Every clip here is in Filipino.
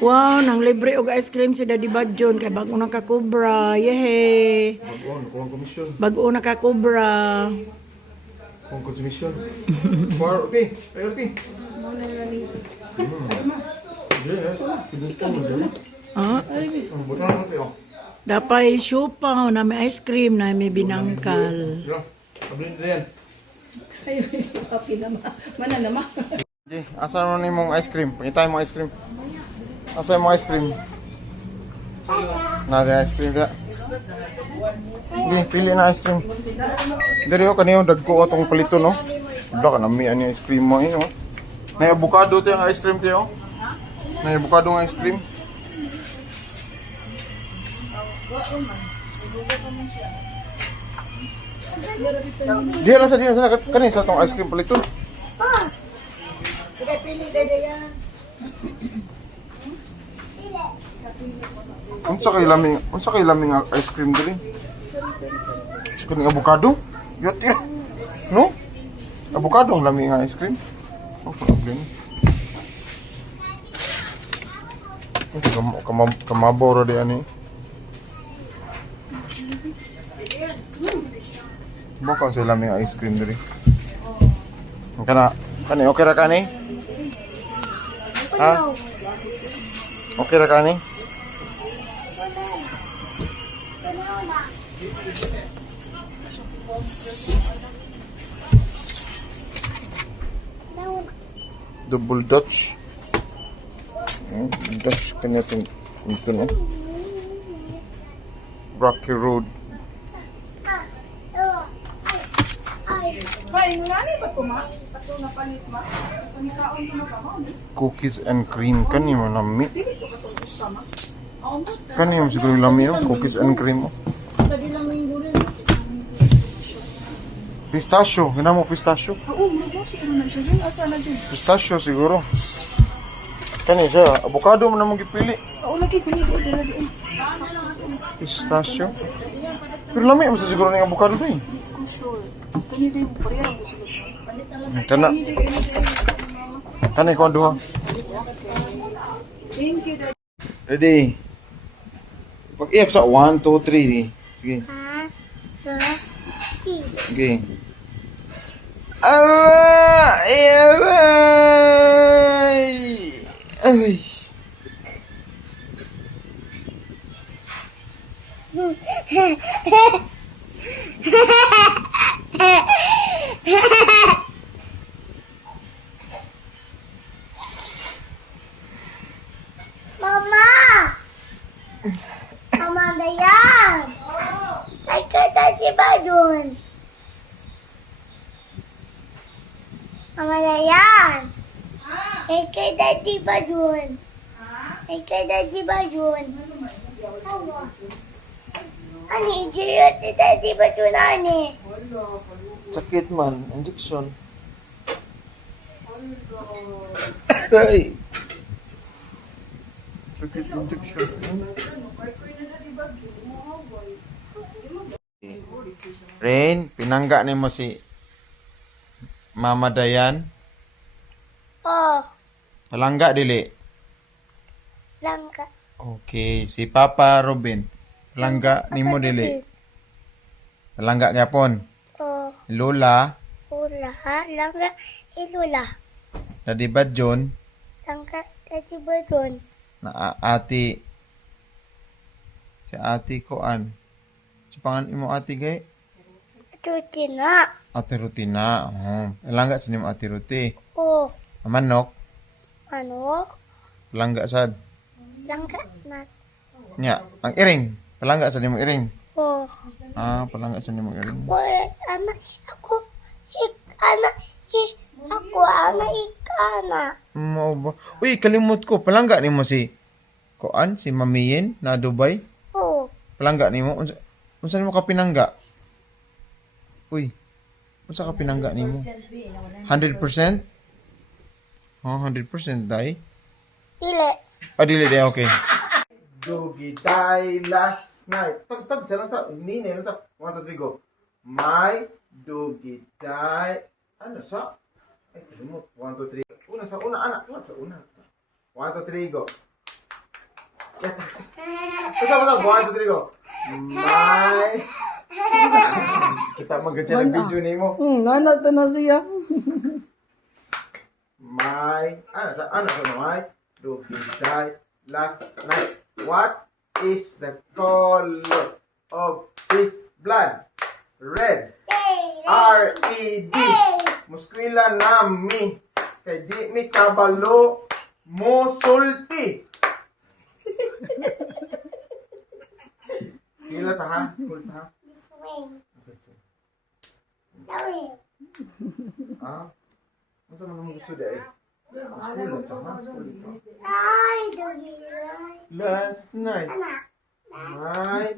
Wow, nang libre og ice cream si Daddy Badjon kay bago na ka Cobra. Yehey. Bagoon, kuha komisyon. Bago na ka Cobra. Kuha komisyon. Kuha, Ruti. Ay, Ruti. Ah, Buta na, Ruti, oh. dapay siupaw na may ice cream na may binangkal. Sila. Sabihin nila yan. Ay, happy naman. Mana naman. Okay, asa mo ni mong ice cream? Pangitay mo ice cream. Asa mo ice cream? Natin ice cream dia. Okay, pili na ice cream. Diri ko kaniyo dagko atong palito no. Wala ka nami ani ice cream mo no. May avocado to yung ice cream tayo. May avocado ng ice cream. Dia lang sa kani sa tong ice cream palito. Unsa kay laming ice cream diri? Kani avocado? Yati. No? Avocado ang laming ice cream. Oh, problem. Kamaboro di ani. Baka sa laming ice cream diri. Kani okay ra kani? Ha? Okay ra kani? Double Dutch. Dutch kanya ito no. Rocky Road. Cookies and cream kani mo nami. Kani mo siguro lami no, cookies and cream mo. Pistachio, gina mo pistachio? Oo, siguro na siya. Asa na dyan? Pistachio siguro. Kani siya, avocado mo na mong gipili. Oo, lagi ko nito. Pistachio. Pero lami mo sa siguro ng avocado doon. Kana. Kana ko duha. Thank you, Daddy. Ready. Pag-iap sa 1 2 3. Sige. Okay. Ay. Mama! Mama Dayan! Ay ka Daddy Badjon! Mama Dayan! Ay ka Daddy Badjon! Ay ka Daddy Badjon! Ani, ijirot si Daddy Badjon, ani! Sakit man, injection. Ay. Sakit injection. Rain, pinangga ni mo si Mama Dayan. Oh, Palangga dili. langka. Okay, si Papa Robin. Palangga nimo dili. Palangga gyapon. Oh, Lola, hula, langka, ilula. Daddy Badjon, Langka, Daddy Badjon. na ati. Si ati koan. Si pangan imo ati gay? Tuti na. Ati Rutina. Palangga sa nimo ati Ruti. Oh, Manok, ano? palangga sad. Langka na. Nya, ang iring. Palangga sa nimo iring. Oh, Palangga sa nimo iring. anak, ako, anak. Mo ba? Uy, kalimot ko. Palangga nimo si koan, si Mamiyin na Dubai. Oh, Palangga nimo. Unsa nimo ka pinangga? Uy. Unsa ka pinangga nimo? 100%? Oh, 100% dai. dili. Dili day okay. Dugi die last night. Tag sa ni lang ta. 1 2 3 go. My dugi die. Ano sa? Ay, kalimot. 1 2 3. Una sa una anak. Una sa una. 1 2 3 go. Basta, 1, 2, 3, go. My... Kita mag-gadya ng video ni mo. Nanak na siya. My... Ano sa my? Dugay last night. What is the color of his blood? Red. R-E-D. Muskwila nami. Kay di mi kabalo mo sulti. Muskwila ta ha? School ta ha? Ah? Ano sa mga gusto dahil? School ta ha? School ta. Last night. My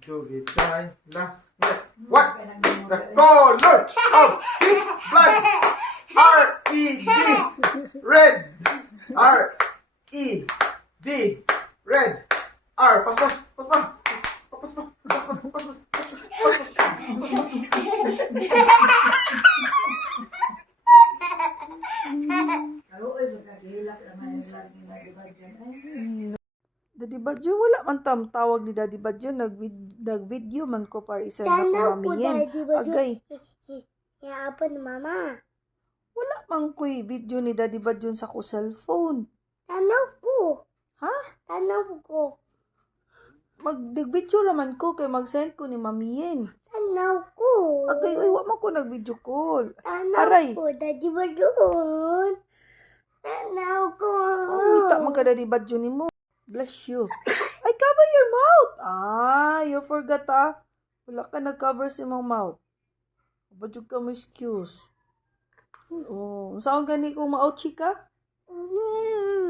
doggy died last night. What is the color of his blood? R-E-D. Red. R-E-D. Red. R. Pas. Daddy Badyo, wala man tawag ni Daddy Badyo. Nag-video man ko para isa na Tanaw ko, kumamiyin. Daddy Badyo. Agay, Ya, apa ni Mama? wala man ko'y video ni Daddy Badyo sa ko cellphone. Tanaw ko. Ha? Tanaw ko. Mag-video raman ko kay mag-send ko ni Mamiyin. Tanaw ko. Agay, ay, wala man ko nag-video call. Tanaw Aray. ko, Daddy Badyon. Tanaw ko. Kita man ka Daddy Badyo ni mo. Bless you. Ay, cover your mouth. You forgot Wala ka nag-cover sa imong mouth. Badyo ka mo excuse. Unsaon gani kung ma-ouchie ka?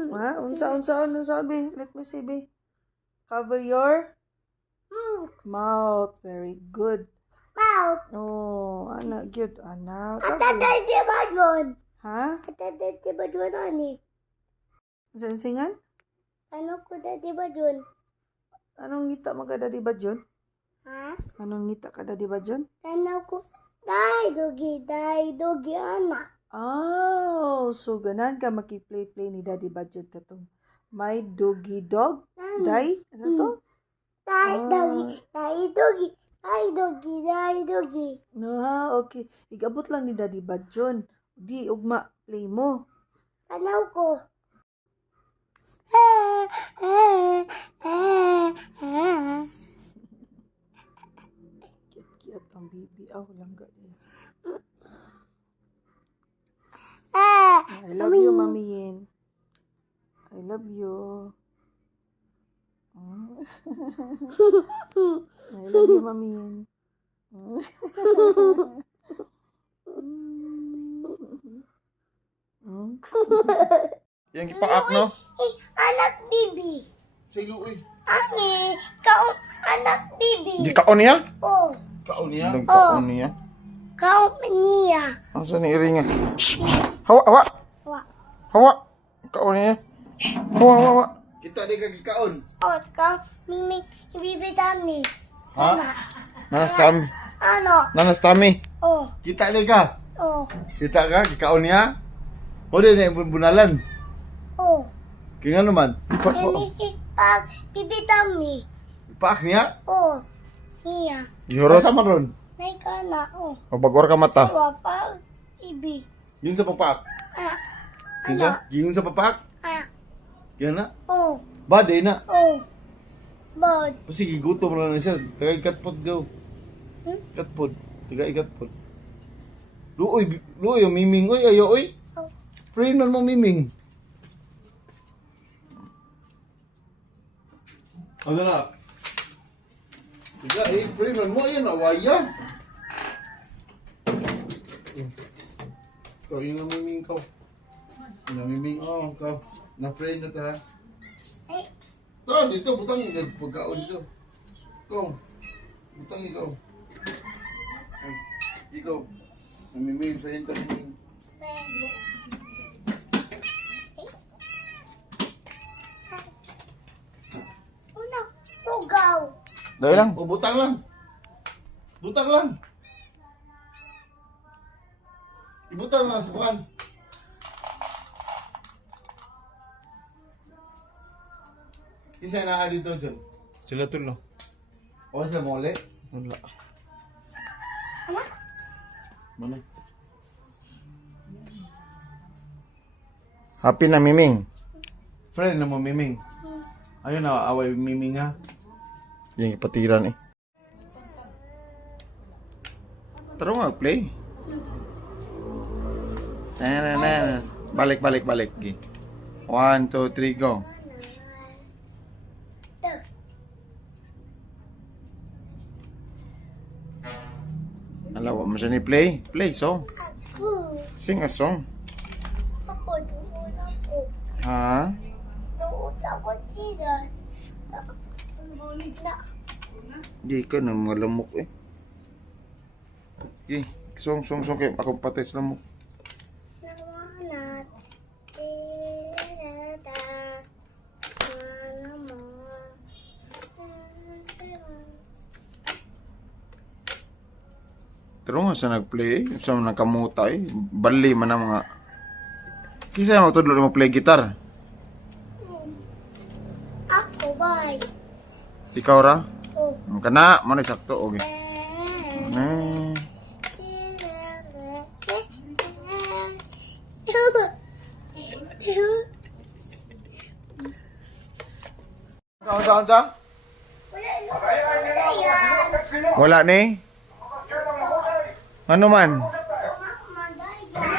Ha? Unsaon, be? Let me see, be. Cover your mouth. Very good. Mouth. Anak, good. Anak. Ata Daddy Badyon. Ha? Ata Daddy Badyon ani. Singan? Tanaw ko, Daddy Badyon. Anong ngita mo ka, Daddy Badyon? Ha? Anong ngita ka, Daddy Badyon? Tanaw ko. Dai dogi, anak. So ganan ka makiplay-play ni Daddy Badyon katong my doggy dog? Day? Ano to? Dai dogi. Okay. Igabot lang ni Daddy Badyon. Di, ugma, play mo. Tanaw ko. Cute ang baby. Langga eh. I love you, Mami Yin. I love you. I love you, Mami Yin. Yang gipaak no? Anak bibi. Sa iluoy. Ani, kau anak bibi. Di kaon niya? Oh, Kaon niya? Kaon niya. kau niya. Asa ni iringa? Hawa. Wa. Hawa. Kaon niya. Hawa. Kita di ka gikaon. Oh, kau mimi bibi tami. Ha? Nanastami. Ano? Nanastami. Oh, Kita di ka. oh, Kita ka gikaon niya. O di na bunalan. oh. Kaya nga naman. Ini pag bibi tami. Ipaak niya. Oh, niya. Gihurot. Asa man ron? Nay kana. Oh, Mabagor ka mata. awa pag bibi. Yun sa papaak. Ah, Yun sa? Yun sa papaak. ah. Yan na. Oh, Baday na. oh. Bad. Sige, gutom na lang siya. Tagay katpod gaw. Hmm? Katpod. Tagay katpod. Luoy, yung miming. Oy, ayo, oy. Oh. Friend man mo miming. Ano na? Tiga, friend man mo. Ayan, awayan. Ikaw, yung namiming ka. Namiming, ikaw. Na-friend na ta. Ay, Ito, dito, butang pagkaon dito. Ikaw. Butang ikaw. Ay, ikaw. Namiming, friend ta namiming. una, pugaw. Dahil lang. O, butang lang. Butang lang. Ibutang lang sa bukan. Isa na dito, John. Sila tulo. O sa mole? Wala. Mana? Happy na Miming. Friend na mo Miming. Ayun na, away Miming ha. Yung ipatiran eh. Tara nga, play. Na. Balik. 1, 2, 3, go. Alawa mo siya ni play. Play song. Ako. Sing a song. Ako, doon ako. Ha? Doon ako sila. Di ka na mga lamok eh. Di, song kayo. Ako patay sa lamok. Nawanat. Tinata. Manamo. Pero nga sa nag-play, sa nagkamutay, bali man ang mga... Kisa mo tudlo mo play gitar? Ako, bye. Ikaw ra? Oh. Ang kana, mo na sakto, okay. Unsa? Wala ni? Ano man?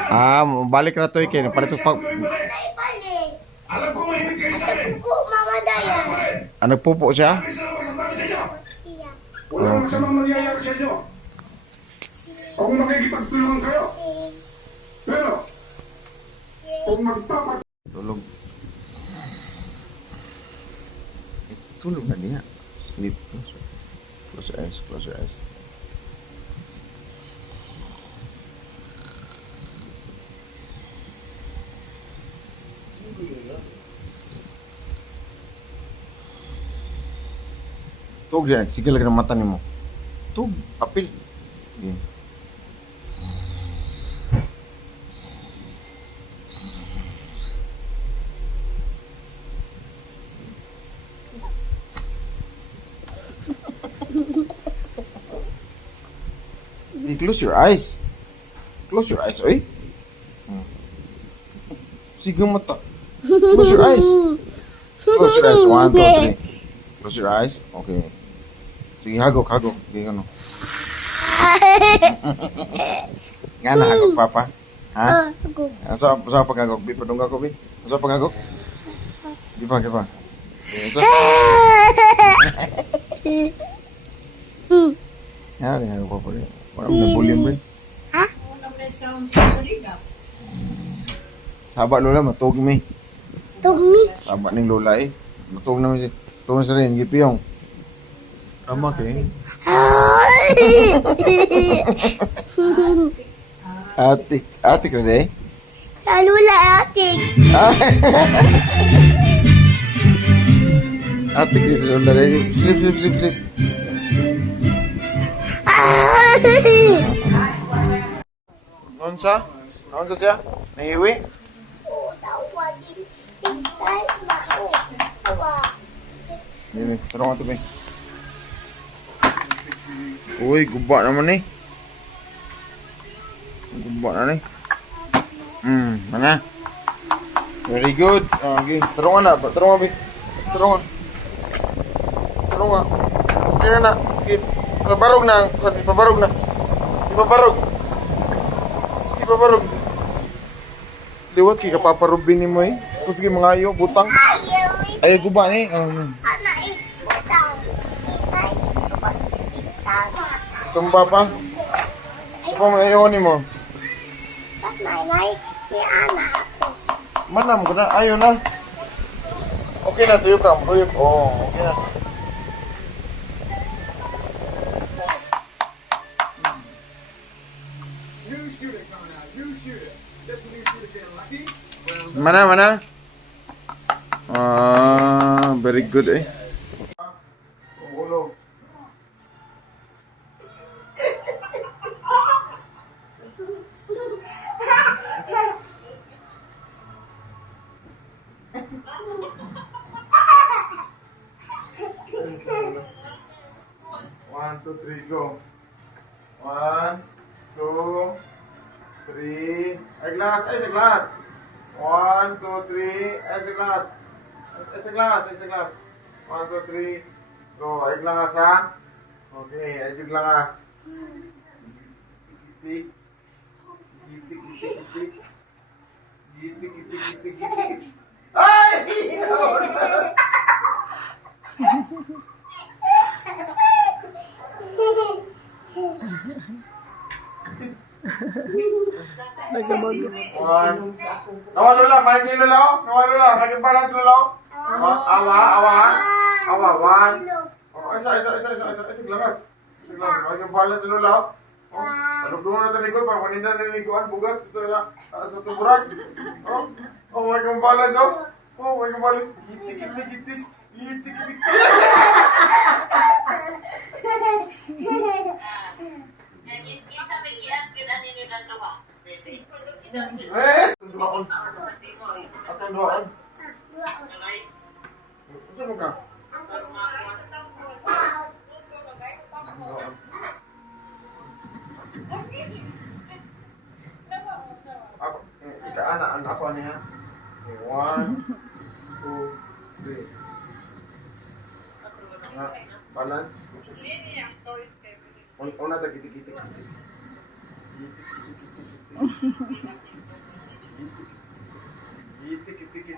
Ah, balik na to ikin. Para to pag... Alam ko mahirap sa pupo, Mama Dayan. Ano pupo siya? Iya. Wala okay. Masamang mangyayari sa inyo. Kung makikipagtulungan kayo. Pero, kung magpapat... Tulog. Tulog na niya. Sleep. Close your eyes. Tug din, sige lagi ng mata nimo. Tug, apil. Okay. Close your eyes. Close your eyes, oy. Sige mata. Close your eyes. Close your eyes. 1, 2, 3. Close your eyes. Okay. Sige, hagok. Sige, ano. Nga na, hagok, papa. Ha? Asa pag-hagok? Bi, padungga ko, bi. Asa pag-hagok? Di pa. Asa? Yan, hagok, papa. Parang nabulim, bi. Ha? Saba, lola, matug mi. Tugmi. Saba ning lola, eh. Matug naman siya. Matug na siya rin, gipiyong. Tama, kay. Atik na de. Salula ating. Atik is na de. Sleep. Nonsa siya? Nahiwi? Ini, terong atu, Bang. Uy, guba naman ni. Guba na ni. Mana? Very good. Okay, terong na, terong abi. Terong. Okay na. Okay. Pabarog na, Sige, pabarog. Liwat ki kapaparubin ni mo eh. Tapos sige mga ayo, butang. Ay, guba ni. Tumba pa. Siapa mo ayaw ni mo? Manam ko na, ayaw na. Okay na, tuyok ka. Tuyok. Oh, okay na. Mana? Very good eh. 2, 3, go. 1, 2, 3. Ay, glass. Ay, sa glass. 1, 2, 3. Ay, sa glass. Ay, sa glass. Ay, sa glass. 1, 2, 3. Go. Ay, glass, ha? Okay, ay, glass. Gitik. Gitik, gitik, gitik. Gitik, gitik, gitik, gitik. Ay! Nagdamag. One. Nawalo lang, main kayo lulaw. Nawalo lang, main balat lulaw. Awa, awa. Awa, one. Oh, isa, glamas. Isa glamas, main balat lulaw. Oh, ano doon natin likod, para manina na liguan, bugas, ito na, sa tuburan. Oh, main balat, oh. Oh, main balat. Gitik, gitik, gitik. Gitik, gitik. Eh, tunduan. Atong duaan. Saan mo ka? Ako, ika-ana, ako niya. 1, 2, 3. Balance. Una ta gitik-gitik. Gitik-gitik.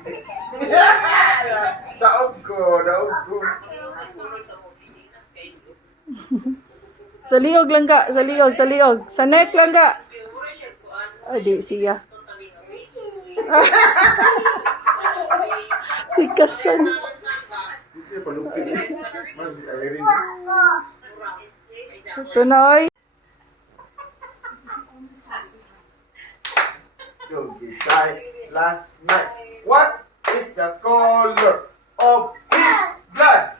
Daog ko. Sa liog lang ka, sa liog. Sa neck lang ka. Adi siya. Tikasan. Ito yung palupit. Mas Irene. Ito na oy. Died last night. What is the color of his blood?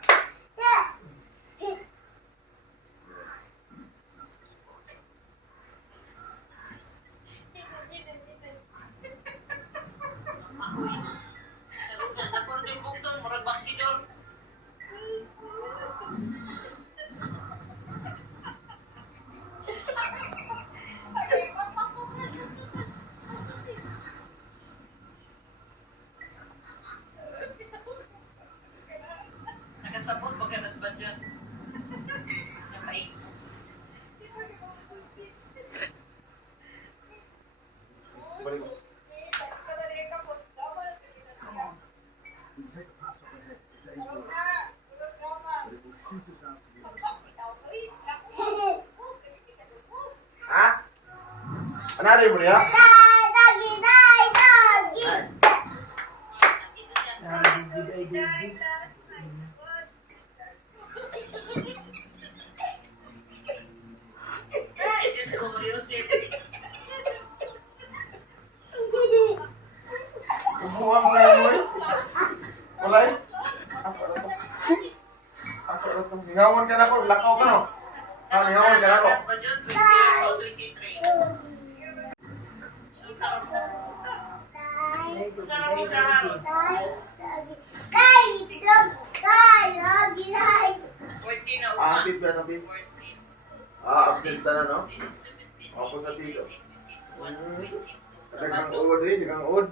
Nakasabot pag kanas ba dyan? Nakain. Balik. Ha? Ano mo niya? Diyos ko, Mario, sir. Kumuha mo kayo mo eh. Walay? Ako na to. Singawan ka na ko. Lakaw ka no? Singawan ka na ko. Kanas ba dyan? 28 o 23? Sarap mo sa harap. 14 na upa. Apit ba natin? 14. Absent na no? 17. Ako sa tito. 21, 22. Sa Dagang bato. uod eh, dagang uod.